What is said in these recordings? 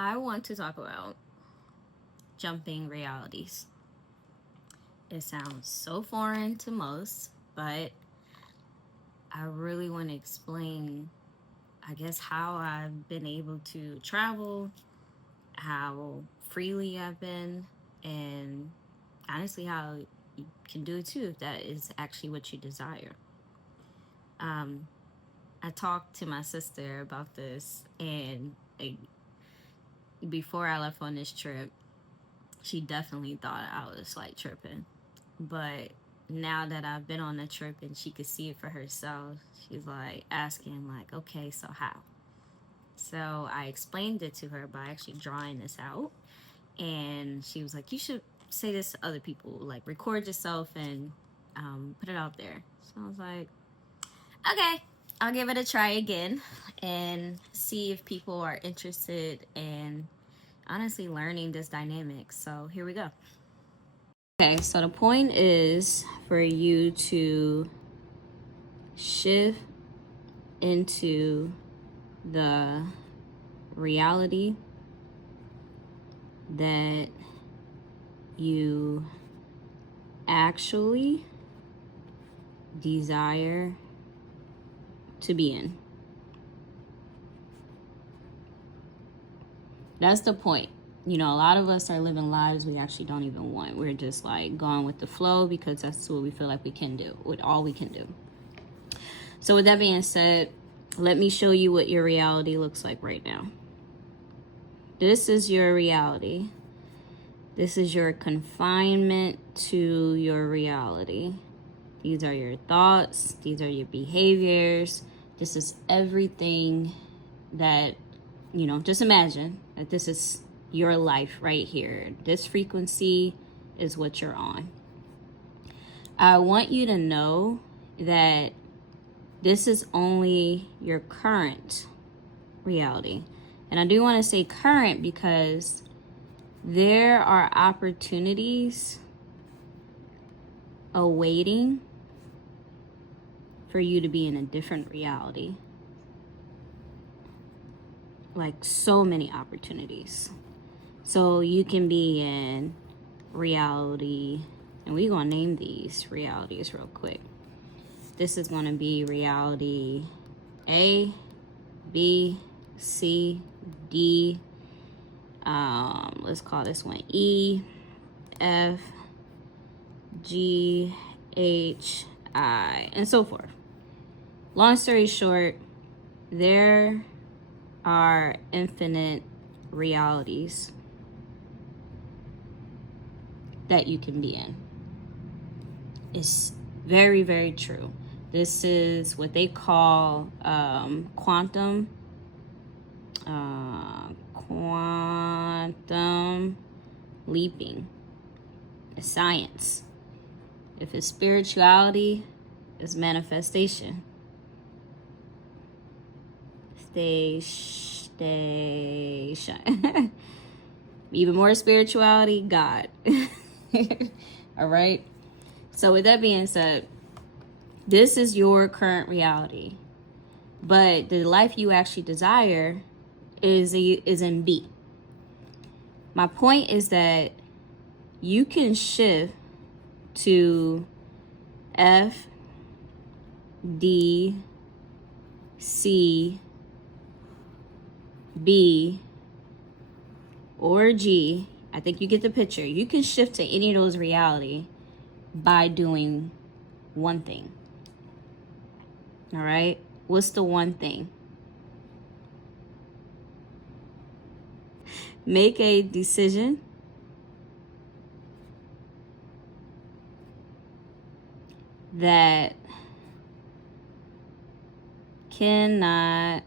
I want to talk about jumping realities. It sounds so foreign to most, but I really want to explain, I guess, how I've been able to travel, how freely I've been, and honestly, how you can do it too if that is actually what you desire. Um, I talked to my sister about this, and like, before I left on this trip, she definitely thought I was like tripping. But now that I've been on the trip and she could see it for herself, she's like asking, like, okay, so how? So I explained it to her by actually drawing this out. And she was like, you should say this to other people, like record yourself and put it out there. So I was like, okay, I'll give it a try again and see if people are interested in honestly learning this dynamic. So here we go. Okay, so the point is for you to shift into the reality that you actually desire to be in. That's the point. You know, a lot of us are living lives we actually don't even want. We're just like going with the flow because that's what we feel like we can do, with all we can do. So with that being said, let me show you what your reality looks like right now. This is your reality. This is your confinement to your reality. These are your thoughts. These are your behaviors. This is everything that, just imagine that this is your life right here. This frequency is what you're on. I want you to know that this is only your current reality. And I do want to say current because there are opportunities awaiting for you to be in a different reality. Like so many opportunities. So you can be in reality, and we're going to name these realities real quick. This is going to be reality A, B, C, D. Let's call this one E, F, G, H, I, and so forth. Long story short, there are infinite realities that you can be in. It's very, very true. This is what they call quantum leaping. It's science. If it's spirituality, it's manifestation. Stay even more spirituality, God. All right. So with that being said, this is your current reality, but the life you actually desire is in B. My point is that you can shift to F, D, C, B, or G. I think you get the picture. You can shift to any of those reality by doing one thing. All right? What's the one thing? Make a decision that cannot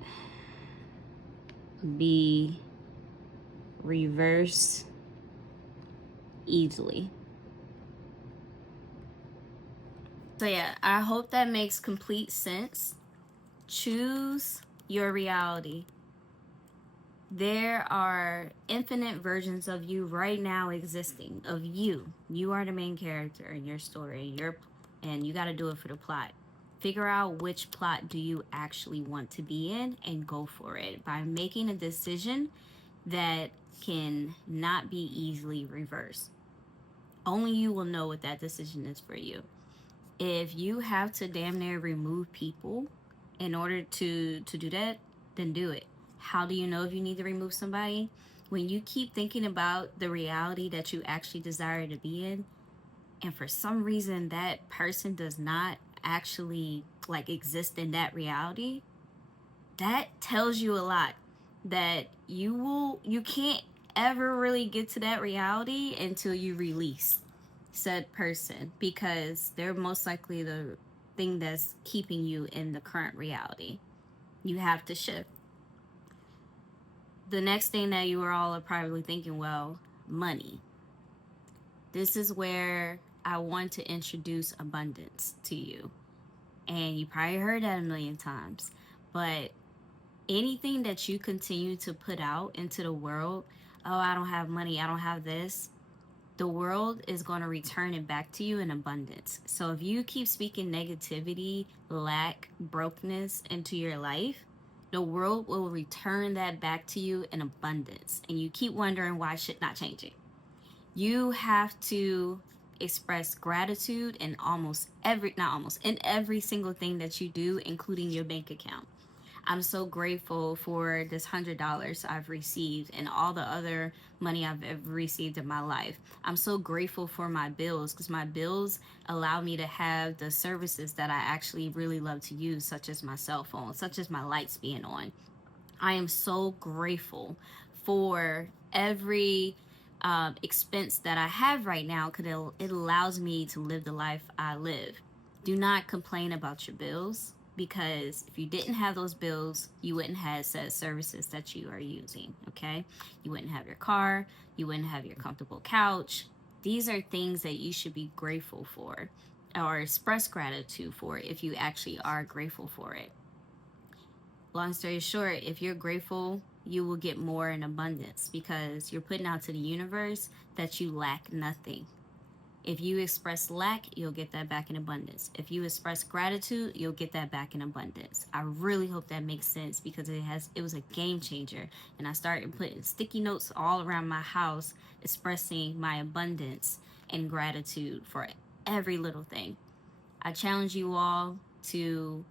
be reversed easily. So yeah, I hope that makes complete sense. Choose your reality. There are infinite versions of you right now existing, of you. You are the main character in your story, and you got to do it for the plot. Figure out which plot do you actually want to be in and go for it. By making a decision, that can not be easily reversed. Only you will know what that decision is for you. If you have to damn near remove people in order to do that, then do it. How do you know if you need to remove somebody? When you keep thinking about the reality that you actually desire to be in, and for some reason that person does not actually like exist in that reality, that tells you a lot, that you can't ever really get to that reality until you release said person, because they're most likely the thing that's keeping you in the current reality. You have to shift. The next thing that you are all are probably thinking, well, money. This is where I want to introduce abundance to you. And you probably heard that a million times. But anything that you continue to put out into the world, oh, I don't have money, I don't have this, the world is going to return it back to you in abundance. So if you keep speaking negativity, lack, brokenness into your life, the world will return that back to you in abundance. And you keep wondering why shit not changing. You have to express gratitude in in every single thing that you do, including your bank account. I'm so grateful for this $100 I've received and all the other money I've ever received in my life. I'm so grateful for my bills, because my bills allow me to have the services that I actually really love to use, such as my cell phone, such as my lights being on. I am so grateful for every expense that I have right now, because it allows me to live the life I live. Do not complain about your bills, because if you didn't have those bills, you wouldn't have said services that you are using, okay? You wouldn't have your car, you wouldn't have your comfortable couch. These are things that you should be grateful for, or express gratitude for, if you actually are grateful for it. Long story short, if you're grateful, you will get more in abundance, because you're putting out to the universe that you lack nothing. If you express lack, you'll get that back in abundance. If you express gratitude, you'll get that back in abundance. I really hope that makes sense, because it was a game changer. And I started putting sticky notes all around my house expressing my abundance and gratitude for every little thing. I challenge you all to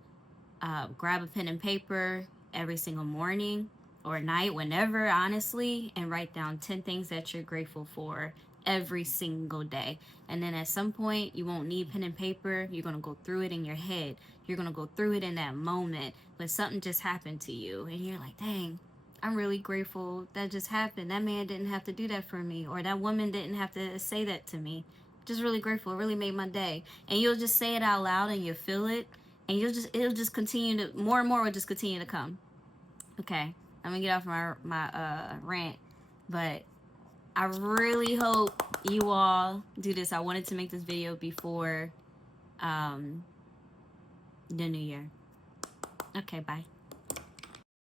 grab a pen and paper every single morning or night, whenever, honestly, and write down 10 things that you're grateful for every single day. And then at some point, you won't need pen and paper. You're going to go through it in your head. You're going to go through it in that moment when something just happened to you. And you're like, dang, I'm really grateful that just happened. That man didn't have to do that for me. Or that woman didn't have to say that to me. Just really grateful. It really made my day. And you'll just say it out loud and you'll feel it. And it'll just continue to, more and more will just continue to come. Okay, I'm gonna get off my rant, but I really hope you all do this. I wanted to make this video before the new year. Okay, bye.